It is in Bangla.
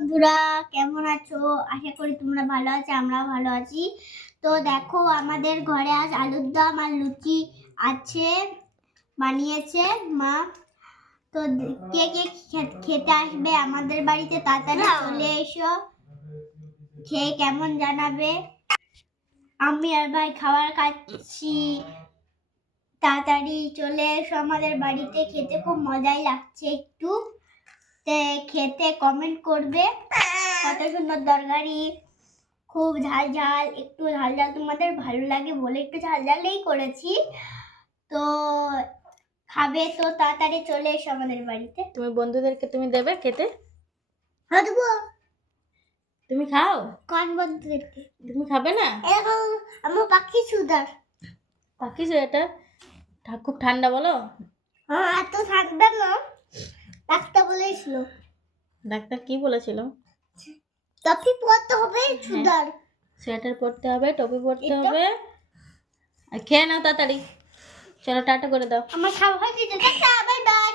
বন্ধুরা কেমন আছো? আশা করি তোমরা ভালো আছো, আমরাও ভালো আছি। তো দেখো আমাদের ঘরে আজ আলুর দম আর লুচি আছে, বানিয়েছে মা। তো কে কে খেতে আসবে আমাদের বাড়িতে তাড়াতাড়ি চলে এসো, খেয়ে কেমন জানাবে। আমি আর ভাই খাবার খাচ্ছি, তাড়াতাড়ি চলে এসো আমাদের বাড়িতে, খেতে খুব মজাই লাগছে। একটু খেতে কমেন্ট করবে কত সুন্দর তরকারি, খুব ঝাল ঝাল। একটু ঝাল ঝাল তোমাদের ভালো লাগে বলে একটু ঝাল ঝালেই করেছি। তো খাবে তো তাড়াতাড়ি চলে এসো আমাদের বাড়িতে। তুমি বন্ধুদেরকে তুমি দেবে খেতে? হ্যাঁ দেবো। তুমি খাও? কোন বন্ধুদেরকে? তুমি খাবে না? আমার পাখি সুদার। পাখি এটা খুব ঠান্ডা বলো। হ্যাঁ এত ঠান্ডা না, ডাক্তার বলেছিল। ডাক্তার কি বলেছিল? টপি পরতে হবে সুদার, সোয়েটার পরতে হবে, টুপি পরতে হবে। আর খেয়ে নাও তাড়াতাড়ি, চলো টাটা করে দাও। আমার খাওয়া হয়ে গেছে। Tata bye bye.